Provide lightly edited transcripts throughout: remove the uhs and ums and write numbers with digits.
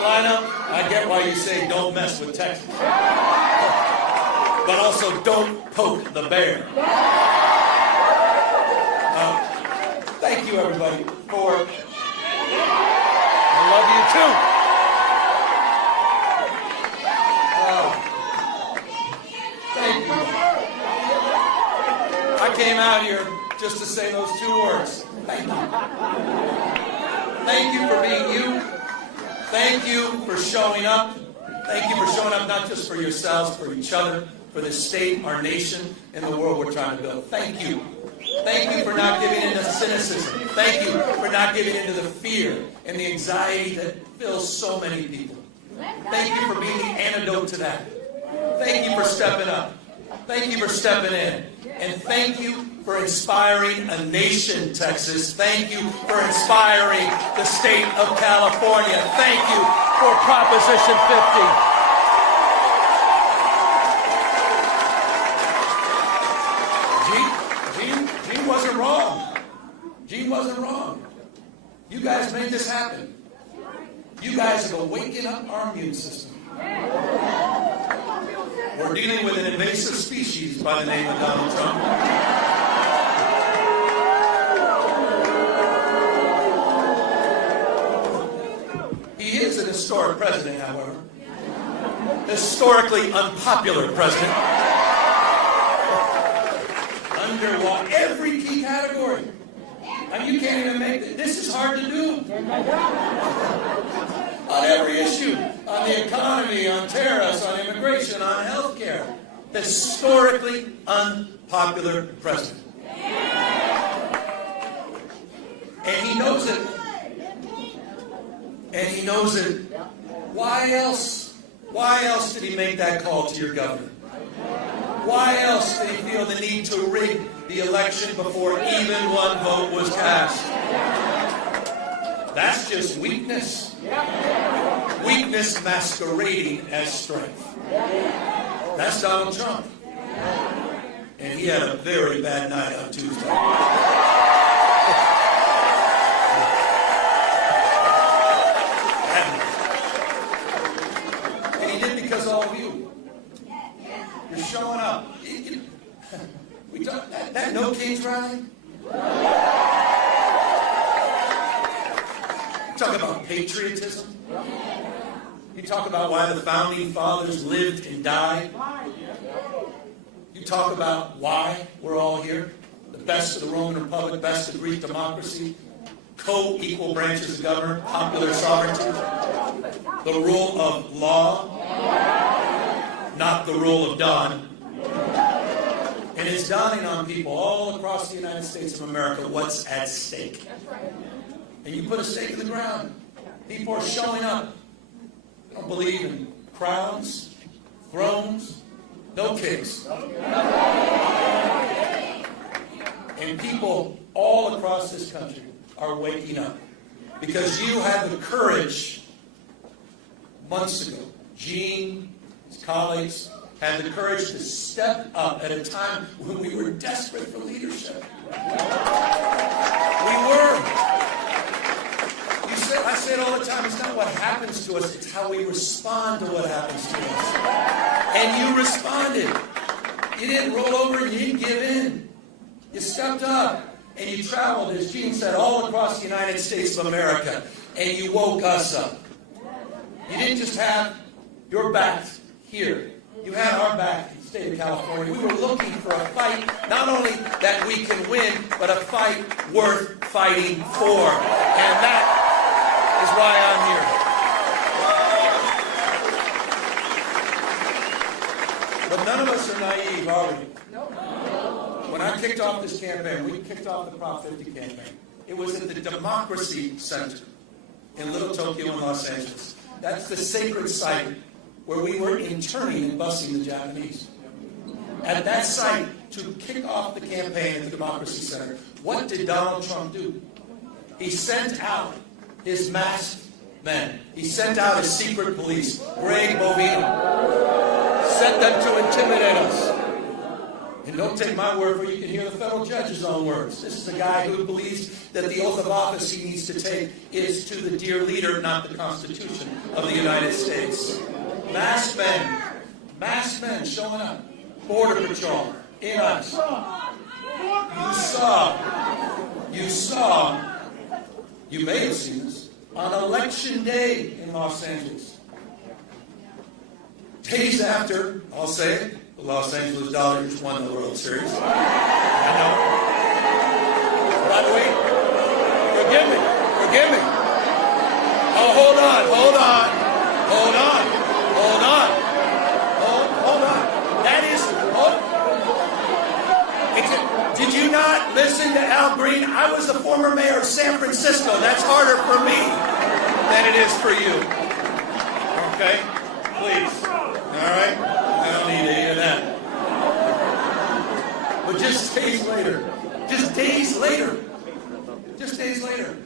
Carolina, I get why you say don't mess with Texas. But also don't poke the bear. Thank you, everybody, for... I love you, too. Thank you. I came out here just to say those 2 words. Thank you. Thank you for being you. Thank you for showing up. Thank you for showing up not just for yourselves, for each other, for the state, our nation, and the world we're trying to build. Thank you. Thank you for not giving into cynicism. Thank you for not giving into the fear and the anxiety that fills so many people. Thank you for being the antidote to that. Thank you for stepping up. Thank you for stepping in. And thank you for inspiring a nation, Texas. Thank you for inspiring the state of California. Thank you for Proposition 50. Gene wasn't wrong. Gene wasn't wrong. You guys made this happen. You guys are waking up our immune system. We're dealing with an invasive species by the name of Donald Trump. He is an historic president, however. Historically unpopular president. Under every key category. I mean, you can't even make it. This is hard to do. On every issue. On the economy, on tariffs, on immigration, on health care. Historically unpopular president. And he knows it. And he knows it. Why else? Why else did he make that call to your governor? Why else did he feel the need to rig the election before even one vote was cast? That's just weakness. Weakness masquerading as strength. That's Donald Trump. And he had a very bad night on Tuesday. And he did because of all of you. You're showing up. We talk, that No Kings rally? Talk about patriotism. You talk about why the founding fathers lived and died. You talk about why we're all here. The best of the Roman Republic, best of Greek democracy, co-equal branches of government, popular sovereignty, the rule of law, not the rule of Don. And it's dawning on people all across the United States of America what's at stake. And you put a stake in the ground. People are showing up. They don't believe in crowns, thrones, no kings. And people all across this country are waking up. Because you had the courage months ago. Gene, his colleagues, had the courage to step up at a time when we were desperate for leadership. We were. I say it all the time, it's not what happens to us, it's how we respond to what happens to us. And you responded. You didn't roll over and you didn't give in. You stepped up and you traveled, as Gene said, all across the United States of America. And you woke us up. You didn't just have your back here. You had our back in the state of California. We were looking for a fight, not only that we can win, but a fight worth fighting for. And that is why I'm here. But none of us are naive, are we? When I kicked off this campaign, we kicked off the Prop 50 campaign. It was at the Democracy Center in Little Tokyo in Los Angeles. That's the sacred site where we were interning and busing the Japanese. At that site, to kick off the campaign at the Democracy Center, what did Donald Trump do? He sent out his masked men. He sent out his secret police, Greg Bovino. Sent them to intimidate us. And don't take my word for it, you can hear the federal judge's own words. This is a guy who believes that the oath of office he needs to take is to the dear leader, not the Constitution of the United States. Masked men showing up. Border Patrol, in us. You may have seen this, on Election Day in Los Angeles. Days after, I'll say it, the Los Angeles Dodgers won the World Series. I know. By the way, forgive me. Oh, hold on. Did you not listen to Al Green? I was the former mayor of San Francisco. That's harder for me than it is for you. Okay? Please. All right? I don't need any of that. But just days later,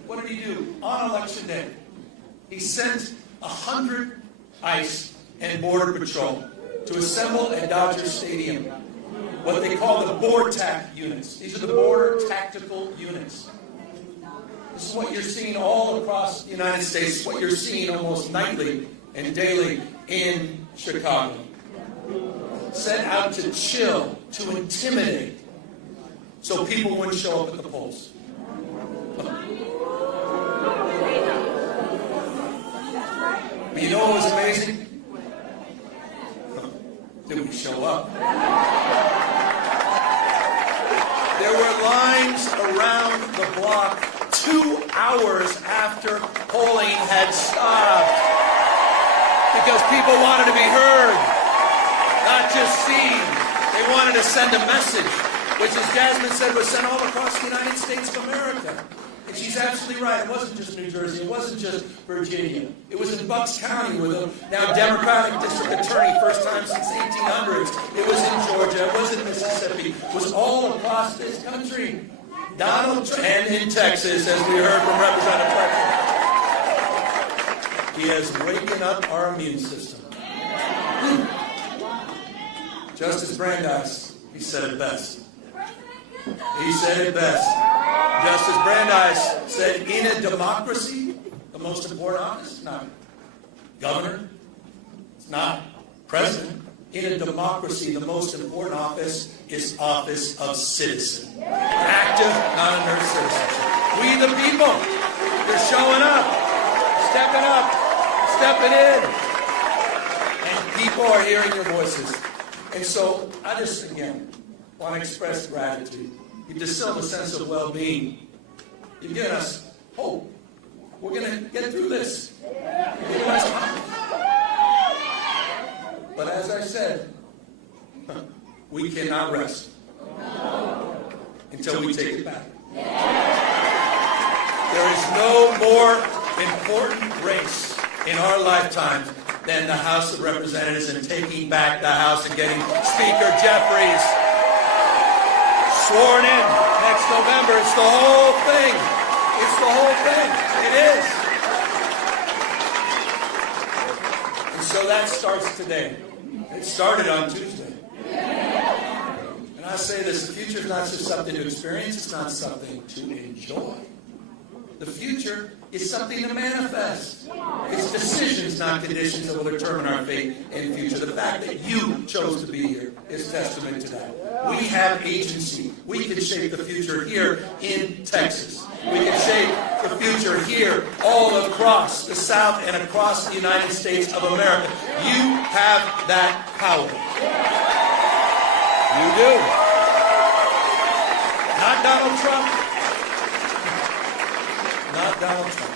what did he do? On Election Day, he sent 100 ICE and Border Patrol to assemble at Dodger Stadium what they call the BORTAC units. These are the Border Tactical Units. This is what you're seeing all across the United States, what you're seeing almost nightly and daily in Chicago. Set out to chill, to intimidate, so people wouldn't show up at the polls. But you know what was amazing? Did we show up? There were lines around the block 2 hours after polling had stopped because people wanted to be heard, not just seen. They wanted to send a message, which, as Jasmine said, was sent all across the United States of America. And she's absolutely right. It wasn't just New Jersey. It wasn't just Virginia. It was in Bucks County with a now Democratic district attorney, first time since the 1800s. It was in Georgia. It was in Mississippi. It was all across this country. Donald Trump, and in Texas, as we heard from Representative Fletcher. He has wakened up our immune system. Justice Brandeis, he said it best. Justice Brandeis said, in a democracy, the most important office, not governor, it's not president. In a democracy, the most important office is office of citizen. Active, non-inert citizen. We the people, they're showing up, stepping in. And people are hearing your voices. And so I just, again, want to express gratitude. You've distilled a sense of well-being. You've given us hope. We're going to get through this. You've given us hope. But as I said, we cannot rest until we take it back. There is no more important race in our lifetimes than the House of Representatives and taking back the House and getting Speaker Jeffries sworn in next November. It's the whole thing. It is. And so that starts today. It started on Tuesday. And I say this, the future is not just something to experience, it's not something to enjoy. The future is something to manifest. It's decisions, not conditions, that will determine our fate and future. The fact that you chose to be here is testament to that. We have agency. We can shape the future here in Texas. We can shape the future here all across the South and across the United States of America. You have that power. You do. Not Donald Trump. Not Donald Trump.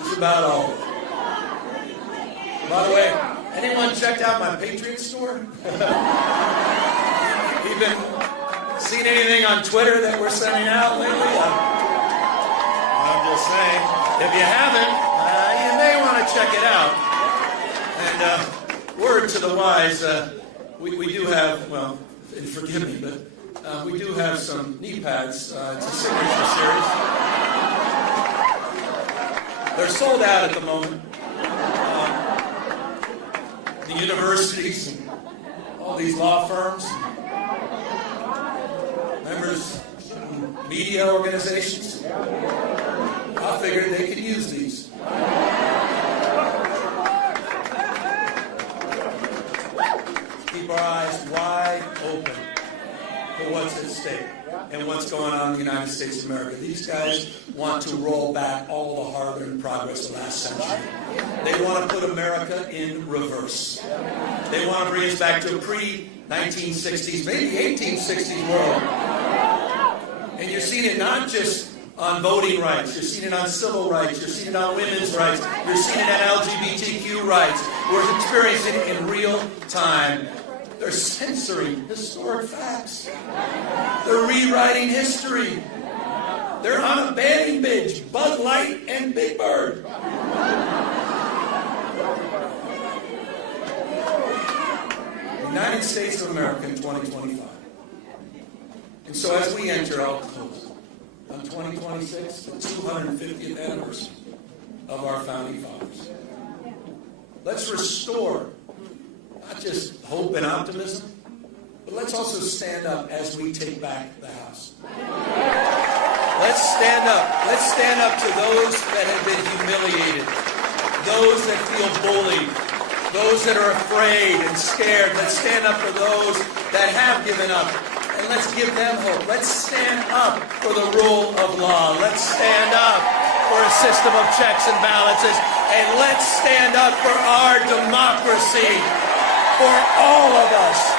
It's about all. By the way, anyone checked out my Patriot store? Even seen anything on Twitter that we're sending out lately? I'm just saying, if you haven't, you may want to check it out. And word to the wise, We do have, well, and forgive me, but we do have some knee pads. It's a signature series. They're sold out at the moment. The universities, and all these law firms, members, media organizations, I figured they could use these. Keep our eyes wide open for what's at stake and what's going on in the United States of America. These guys want to roll back all the hard-earned progress of last century. They want to put America in reverse. They want to bring us back to a pre-1960s, maybe 1860s world. And you're seeing it not just on voting rights. You're seeing it on civil rights. You're seeing it on women's rights. You're seeing it on LGBTQ rights. We're experiencing it in real time. They're censoring historic facts. They're rewriting history. They're on a banning binge. Bud Light and Big Bird. United States of America in 2025. And so as we enter, I'll close, on 2026, the 250th anniversary of our founding fathers. Let's restore not just hope and optimism, but let's also stand up as we take back the house. Let's stand up. Let's stand up to those that have been humiliated, those that feel bullied, those that are afraid and scared. Let's stand up for those that have given up, and let's give them hope. Let's stand up for the rule of law. Let's stand up for a system of checks and balances, and let's stand up for our democracy, for all of us.